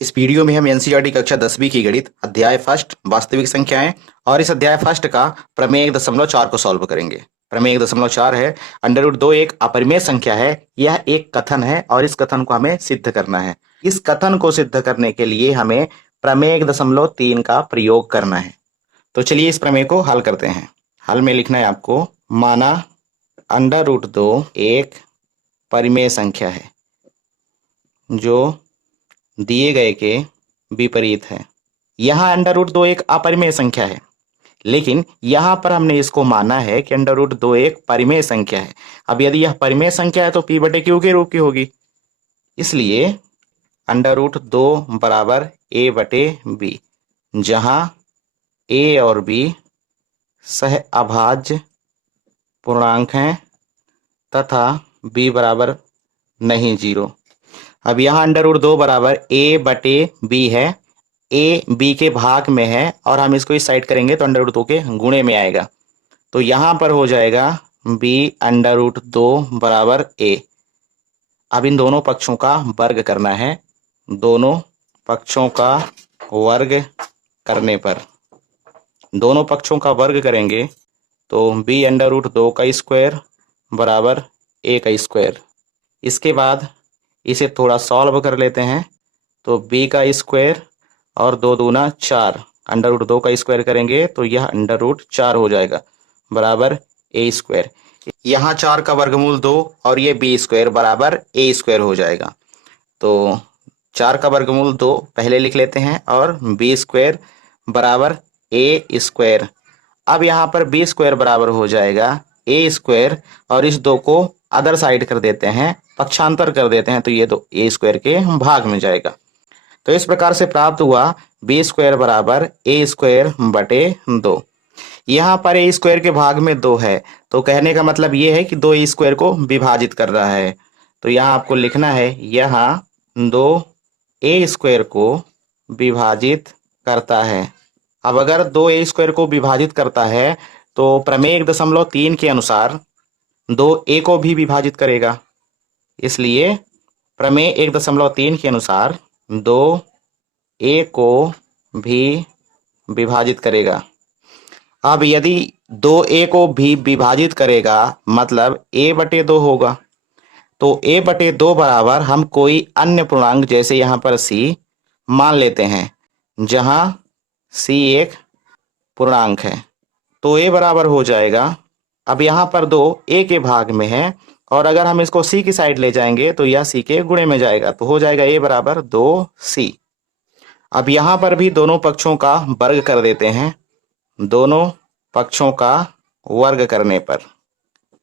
इस वीडियो में हम एनसीईआरटी कक्षा 10वीं की गणित अध्याय फर्स्ट वास्तविक संख्याएं और इस अध्याय फर्स्ट का प्रमेय 1.4 को सॉल्व करेंगे। प्रमेय 1.4 है अंडर रूट 2 एक अपरिमेय संख्या है। यह एक कथन है और इस कथन को हमें सिद्ध करना है। इस कथन को सिद्ध करने के लिए हमें प्रमेय 1.3 का प्रयोग करना है। तो चलिए इस प्रमेय को हल करते हैं। हल में लिखना है आपको, माना अंडर रूट 2 एक परिमेय संख्या है जो दिए गए के विपरीत है। यहाँ अंडर रूट 2 एक अपरिमेय संख्या है, लेकिन यहाँ पर हमने इसको माना है कि अंडर रूट 2 एक परिमेय संख्या है। अब यदि यह परिमेय संख्या है तो पी बटे क्यू के रूप की होगी, इसलिए अंडर रूट 2 बराबर ए बटे बी, जहाँ ए और बी सह अभाज्य पूर्णांक हैं तथा बी बराबर नहीं 0। अब यहाँ अंडर रूट 2 बराबर ए बटे बी है। ए बी के भाग में है और हम इसको इस साइड करेंगे तो अंडर रूट 2 के गुणे में आएगा। तो यहाँ पर हो जाएगा बी अंडर रूट 2 बराबर ए। अब इन दोनों पक्षों का वर्ग करना है। दोनों पक्षों का वर्ग करने पर, दोनों पक्षों का वर्ग करेंगे तो बी अंडर रूट 2 का स्क्वायर बराबर ए का स्क्वायर। इसके बाद इसे थोड़ा सॉल्व कर लेते हैं तो b का स्क्वायर और 2 दूना 4, अंडर रूट 2 का स्क्वायर करेंगे तो यह अंडर रूट 4 हो जाएगा बराबर ए स्क्वायर। यहाँ 4 का वर्गमूल 2 और ये b स्क्वायर बराबर ए स्क्वायर हो जाएगा। तो 4 का वर्गमूल 2 पहले लिख लेते हैं और b स्क्वायर बराबर ए स्क्वायर। अब यहाँ पर b स्क्वायर बराबर हो जाएगा ए स्क्वायर और इस 2 को अदर साइड कर देते हैं, पक्षांतर कर देते हैं तो ये तो ए स्क्वायर के भाग में जाएगा। तो इस प्रकार से प्राप्त हुआ बी स्क्वायर बराबर ए स्क्वायर बटे 2। यहाँ पर ए स्क्वायर के भाग में 2 है तो कहने का मतलब ये है कि 2 ए स्क्वायर को विभाजित कर रहा है। तो यहाँ आपको लिखना है, यहाँ 2 ए स्क्वायर को विभाजित करता है। अब अगर 2 ए स्क्वायर को विभाजित करता है तो प्रमेय 1.3 के अनुसार 2 ए को भी विभाजित करेगा, इसलिए प्रमेय 1.3 के अनुसार 2 ए को भी विभाजित करेगा। अब यदि 2 ए को भी विभाजित करेगा मतलब ए बटे 2 होगा। तो ए बटे 2 बराबर हम कोई अन्य पूर्णांक जैसे यहाँ पर सी मान लेते हैं, जहाँ सी एक पूर्णांक है। तो ए बराबर हो जाएगा, अब यहाँ पर 2 ए के भाग में है और अगर हम इसको सी की साइड ले जाएंगे तो यह सी के गुणे में जाएगा तो हो जाएगा ए बराबर 2c। अब यहाँ पर भी दोनों पक्षों का वर्ग कर देते हैं। दोनों पक्षों का वर्ग करने पर,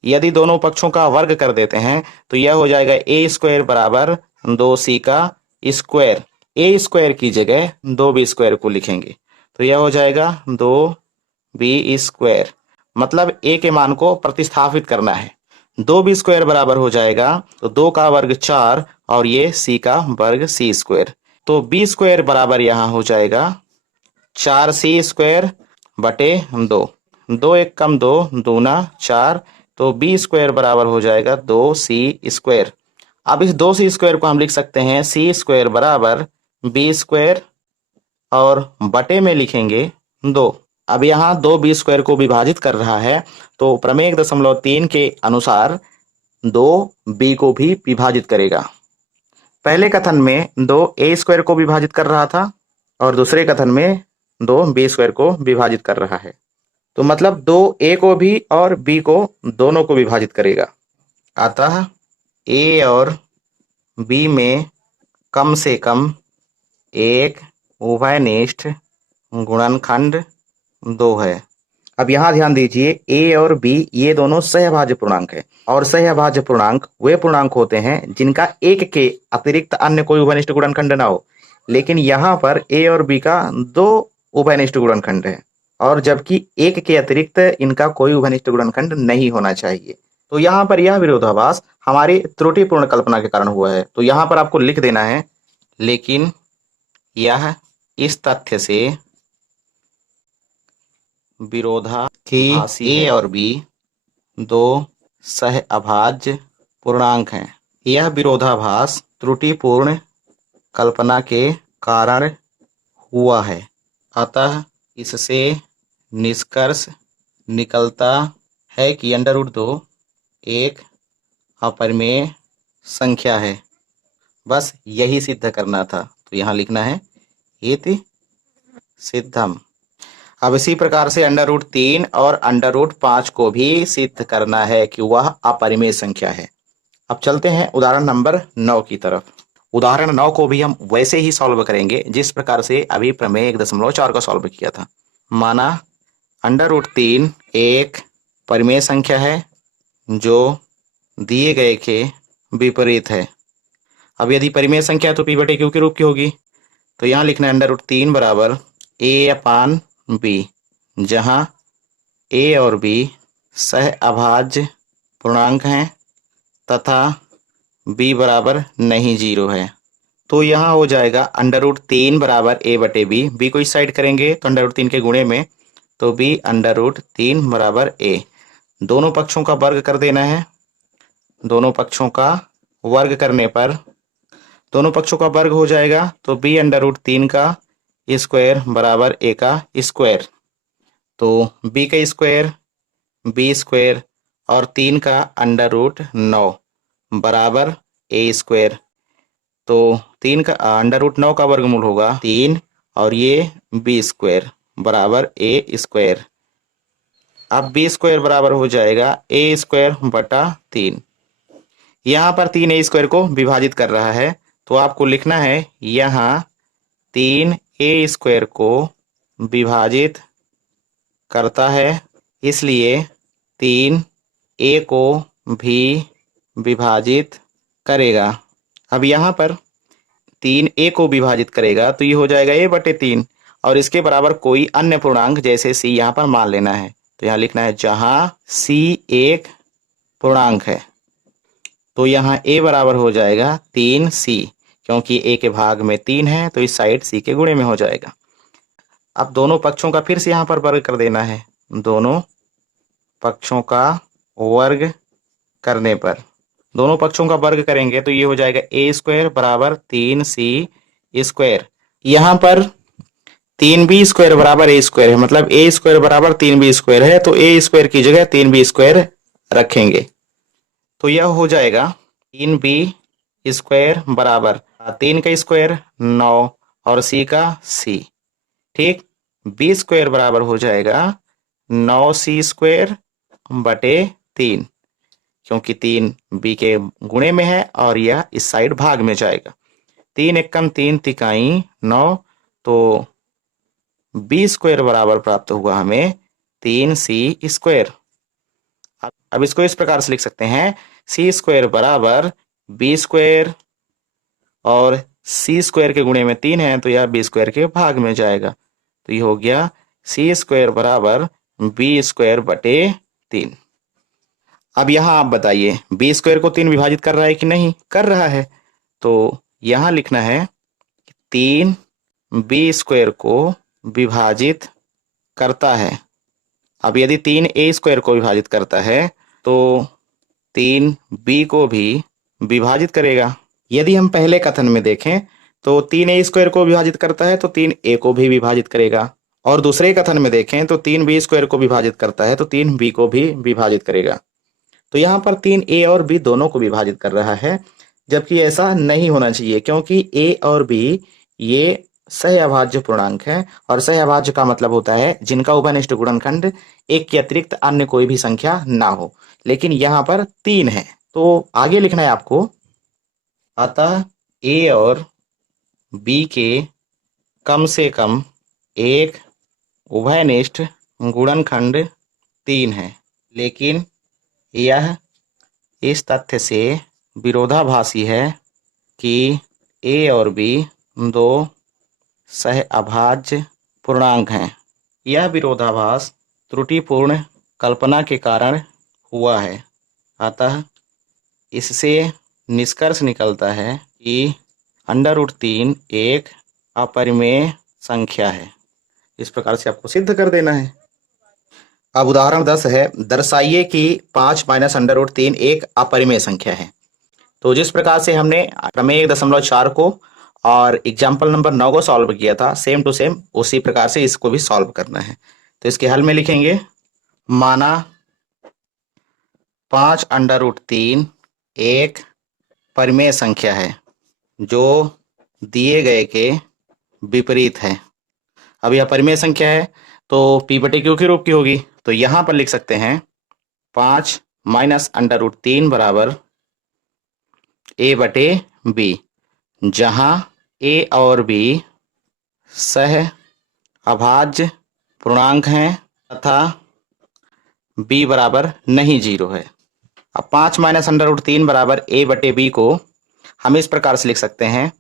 यदि दोनों पक्षों का वर्ग कर देते हैं तो यह हो जाएगा ए स्क्वायर बराबर 2c का स्क्वायर। ए स्क्वायर की जगह 2b स्क्वायर को लिखेंगे तो यह हो जाएगा 2b स्क्वायर, मतलब ए के मान को प्रतिस्थापित करना है। 2b स्क्वायर बराबर हो जाएगा तो 2 का वर्ग 4 और ये c का वर्ग c स्क्वायर। तो b स्क्वायर बराबर यहाँ हो जाएगा 4c स्क्वायर बटे 2। 2 एक कम 2 दूना 4, तो b स्क्वायर बराबर हो जाएगा 2c स्क्वायर। अब इस 2c स्क्वायर को हम लिख सकते हैं c स्क्वायर बराबर b स्क्वायर और बटे में लिखेंगे 2। अब यहाँ 2b स्क्वायर को विभाजित कर रहा है तो प्रमेय 1.3 के अनुसार 2b को भी विभाजित करेगा। पहले कथन में 2a स्क्वायर को विभाजित कर रहा था और दूसरे कथन में 2b स्क्वायर को विभाजित कर रहा है। तो मतलब 2a को भी और b को दोनों को विभाजित करेगा। अतः a और b में कम से कम एक उभयनिष्ठ गुणनखंड 2 है। अब यहाँ ध्यान दीजिए, a और b ये दोनों सहभाज्य पूर्णांक है और सहभाज्य पूर्णांक वे पूर्णांक होते हैं जिनका एक के अतिरिक्त अन्य कोई उभयनिष्ठ गुणनखंड ना हो। लेकिन यहाँ पर a और b का 2 उभयनिष्ठ गुणनखंड है और जबकि एक के अतिरिक्त इनका कोई उभयनिष्ठ गुणनखंड नहीं होना चाहिए। तो यहाँ पर यह विरोधाभास हमारी त्रुटिपूर्ण कल्पना के कारण हुआ है। तो यहाँ पर आपको लिख देना है, लेकिन यह इस तथ्य से विरोधाभासी कि ए और बी 2 सह अभाज्य पूर्णांक हैं। यह विरोधाभास त्रुटिपूर्ण कल्पना के कारण हुआ है। अतः इससे निष्कर्ष निकलता है कि √2 एक अपरिमेय संख्या है। बस यही सिद्ध करना था, तो यहाँ लिखना है इति सिद्धम। अब इसी प्रकार से √3 और √5 को भी सिद्ध करना है कि वह अपरिमेय संख्या है। अब चलते हैं उदाहरण नंबर 9 की तरफ। उदाहरण 9 को भी हम वैसे ही सॉल्व करेंगे जिस प्रकार से अभी प्रमेय 1.4 का सॉल्व किया था। माना √3 एक परिमेय संख्या है जो दिए गए के विपरीत है। अब यदि परिमेय संख्या तो P/Q के रूप की होगी, तो यहाँ लिखना है √3 बराबर A/B, जहाँ A और B सह अभाज्य पूर्णांक हैं तथा B बराबर नहीं 0 है। तो यहाँ हो जाएगा √3 बराबर A/B। B को इस साइड करेंगे तो √3 के गुणे में, तो B √3 बराबर A। दोनों पक्षों का वर्ग कर देना है। दोनों पक्षों का वर्ग करने पर दोनों पक्षों का वर्ग हो जाएगा, तो B √3 का स्क्वायर बराबर A का स्क्वायर। तो B का स्क्वायर B स्क्वायर और 3 का √9 बराबर A स्क्वायर। तो 3 का √9 का वर्गमूल होगा 3 और ये B स्क्वायर बराबर A स्क्वायर। अब B स्क्वायर बराबर हो जाएगा A स्क्वायर बटा 3। यहाँ पर 3 A स्क्वायर को विभाजित कर रहा है, तो आपको लिखना है यहाँ 3 A स्क्वायर को विभाजित करता है, इसलिए 3 A को भी विभाजित करेगा। अब यहाँ पर 3 A को विभाजित करेगा तो ये हो जाएगा A/3 और इसके बराबर कोई अन्य पूर्णांक जैसे C यहाँ पर मान लेना है। तो यहाँ लिखना है जहाँ C एक पूर्णांक है, तो यहाँ A बराबर हो जाएगा 3C, क्योंकि A के भाग में 3 है तो इस साइड C के गुणे में हो जाएगा। अब दोनों पक्षों का फिर से यहाँ पर वर्ग कर देना है। दोनों पक्षों का वर्ग करने पर दोनों पक्षों का वर्ग करेंगे तो ये हो जाएगा A स्क्वायर बराबर 3C स्क्वायर। यहाँ पर 3B स्क्वायर बराबर A स्क्वायर है, मतलब A स्क्वायर बराबर 3B स्क्वायर है, तो A स्क्वायर की जगह 3B स्क्वायर रखेंगे। तो यह हो जाएगा 3B स्क्वायर बराबर 3 का स्क्वायर 9 और C का C। ठीक, B स्क्वायर बराबर हो जाएगा 9C स्क्वायर बटे 3, क्योंकि 3 B के गुणे में है और यह इस साइड भाग में जाएगा। 3 एकम 3 तिकाई 9, तो B स्क्वायर बराबर प्राप्त हुआ हमें 3C स्क्वायर। अब इसको इस प्रकार से लिख सकते हैं C स्क्वायर बराबर B स्क्वायर और C स्क्वायर के गुणे में 3 है तो यह B स्क्वायर के भाग में जाएगा। तो ये हो गया C स्क्वायर बराबर B स्क्वायर बटे 3। अब यहाँ आप बताइए B स्क्वायर को 3 विभाजित कर रहा है कि नहीं कर रहा है, तो यहाँ लिखना है 3 B स्क्वायर को विभाजित करता है। अब यदि 3 A स्क्वायर को विभाजित करता है तो 3 B को भी विभाजित करेगा। यदि हम पहले कथन में देखें तो 3 A स्क्वायर को विभाजित करता है तो 3 A को भी विभाजित करेगा, और दूसरे कथन में देखें तो 3 B स्क्वायर को विभाजित करता है तो 3 B को भी विभाजित करेगा। तो यहाँ पर 3 A और B दोनों को विभाजित कर रहा है, जबकि ऐसा नहीं होना चाहिए, क्योंकि A और B ये सह अभाज्य पूर्णांक है, और सह अभाज्य का मतलब होता है जिनका उभयनिष्ठ गुणनखंड एक के अतिरिक्त अन्य कोई भी संख्या ना हो, लेकिन यहाँ पर 3 है। तो आगे लिखना है आपको, अतः A और B के कम से कम एक उभयनिष्ठ गुणनखंड 3 है, लेकिन यह इस तथ्य से विरोधाभासी है कि A और B दो सह अभाज्य पूर्णांक हैं। यह विरोधाभास त्रुटिपूर्ण कल्पना के कारण हुआ है। अतः इससे निष्कर्ष निकलता है कि √3 एक अपरिमेय संख्या है। इस प्रकार से आपको सिद्ध कर देना है। अब उदाहरण 10 है, दर्शाइए कि 5 - √3 एक अपरिमेय संख्या है। तो जिस प्रकार से हमने प्रमेय 1.4 को और एग्जाम्पल नंबर 9 को सॉल्व किया था, सेम टू सेम उसी प्रकार से इसको भी सॉल्व करना है। तो इसके हल में लिखेंगे, माना 5√3 एक परिमेय संख्या है जो दिए गए के विपरीत है। अब यह परिमेय संख्या है तो P बटे Q के रूप की होगी, तो यहां पर लिख सकते हैं 5 माइनस √3 बराबर A बटे B, जहां A और B सह अभाज्य पूर्णांक हैं तथा B बराबर नहीं 0 है। अब 5 माइनस √3 बराबर A बटे B को हम इस प्रकार से लिख सकते हैं,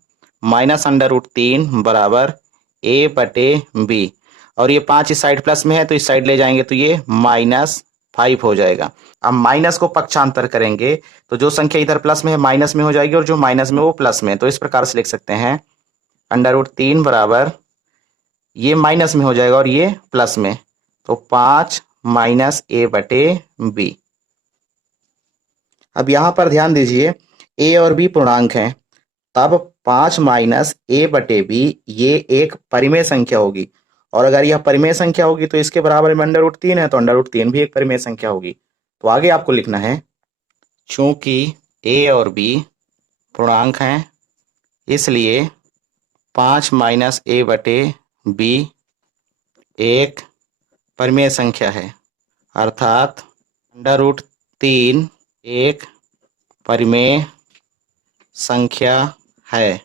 माइनस √3 बराबर A बटे B, और ये 5 इस साइड प्लस में है तो इस साइड ले जाएंगे तो ये -5 हो जाएगा। अब माइनस को पक्षांतर करेंगे तो जो संख्या इधर प्लस में है माइनस में हो जाएगी और जो माइनस में वो प्लस में है, तो इस प्रकार से लिख सकते हैं √3 बराबर, ये माइनस में हो जाएगा और ये प्लस में, तो 5 माइनस A बटे B। अब यहां पर ध्यान दीजिए A और B पूर्णांक हैं, तब 5 माइनस A बटे B ये एक परिमेय संख्या होगी, और अगर यह परिमेय संख्या होगी तो इसके बराबर में √3 है तो √3 भी एक परिमेय संख्या होगी। तो आगे आपको लिखना है, चूंकि A और B पूर्णांक हैं इसलिए 5 माइनस A बटे B एक परिमेय संख्या है, अर्थात √3 एक परिमेय संख्या है।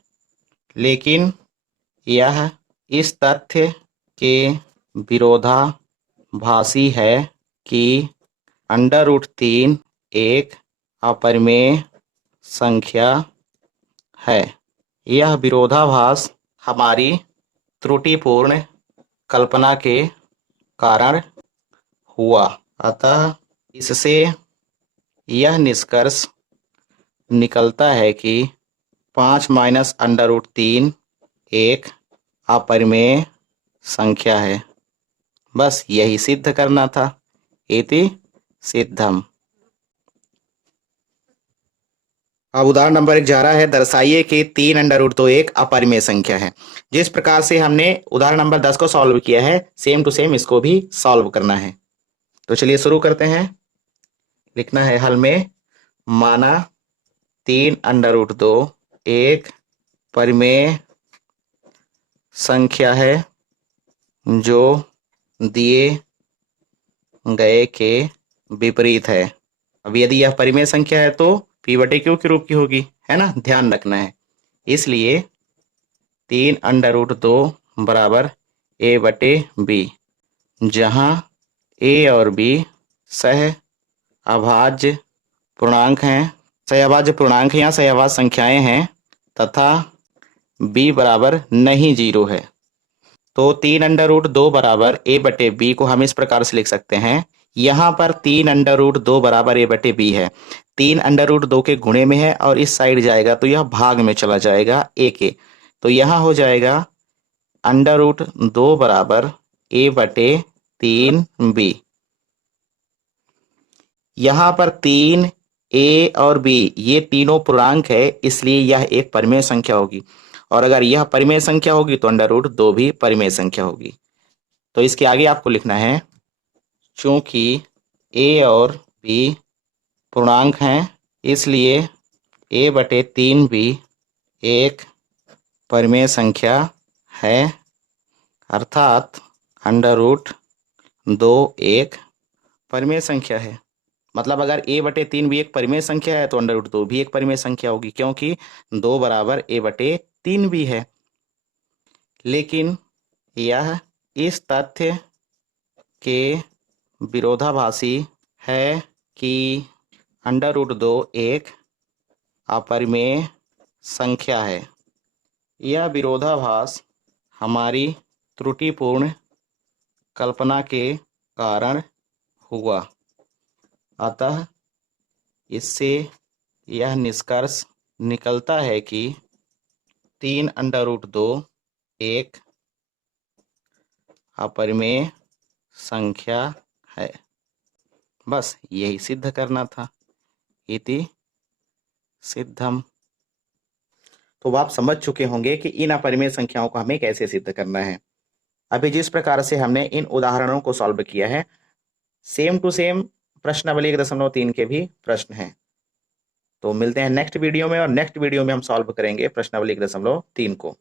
लेकिन यह इस तथ्य के विरोधाभासी है कि √3 एक अपरिमेय संख्या है। यह विरोधाभास हमारी त्रुटिपूर्ण कल्पना के कारण हुआ, अतः इससे यह निष्कर्ष निकलता है कि 5 माइनस √3 एक अपरिमेय संख्या है। बस यही सिद्ध करना था, इति सिद्धम। अब उदाहरण नंबर 11 है, दर्शाइए कि 3√2 एक अपरिमेय संख्या है। जिस प्रकार से हमने उदाहरण नंबर 10 को सॉल्व किया है सेम टू सेम इसको भी सॉल्व करना है। तो चलिए शुरू करते हैं। लिखना है हल में, माना 3√2 एक परिमेय संख्या है जो दिए गए के विपरीत है। अब यदि यह परिमेय संख्या है तो P बटे Q के रूप की होगी, है ना, ध्यान रखना है। इसलिए 3√2 बराबर A बटे B, जहां A और B सह अभाज्य पूर्णांक हैं, सहअभाज्य पूर्णांक या सहअभाज्य संख्याएं हैं तथा B बराबर नहीं 0 है। तो 3√2 बराबर A बटे B को हम इस प्रकार से लिख सकते हैं, यहाँ पर 3√2 बराबर A बटे B है, 3√2 के गुणे में है और इस साइड जाएगा तो यह भाग में चला जाएगा A के, तो यहाँ हो जाएगा √2 बराबर A बटे 3B। यहाँ पर 3 A और B ये तीनों पूर्णांक है इसलिए यह एक परिमेय संख्या होगी, और अगर यह परिमेय संख्या होगी तो √2 भी परिमेय संख्या होगी। तो इसके आगे आपको लिखना है, चूंकि A और B पूर्णांक हैं इसलिए A बटे 3B एक परिमेय संख्या है, अर्थात √2 एक परिमेय संख्या है। मतलब अगर A बटे 3B एक परिमेय संख्या है तो √2 भी एक परिमेय संख्या होगी, क्योंकि 2 बराबर A बटे 3B है। लेकिन यह इस तथ्य के विरोधाभासी है कि √2 एक अपरिमेय संख्या है। यह विरोधाभास हमारी त्रुटिपूर्ण कल्पना के कारण हुआ, अतः इससे यह निष्कर्ष निकलता है कि 3√2 एक अपरिमेय संख्या है। बस यही सिद्ध करना था, इति सिद्धम। तो वो आप समझ चुके होंगे कि इन अपरिमेय संख्याओं को हमें कैसे सिद्ध करना है। अभी जिस प्रकार से हमने इन उदाहरणों को सॉल्व किया है, सेम टू सेम प्रश्नावली 1.3 के भी प्रश्न हैं। तो मिलते हैं नेक्स्ट वीडियो में, और नेक्स्ट वीडियो में हम सॉल्व करेंगे प्रश्नावली 1.3 को।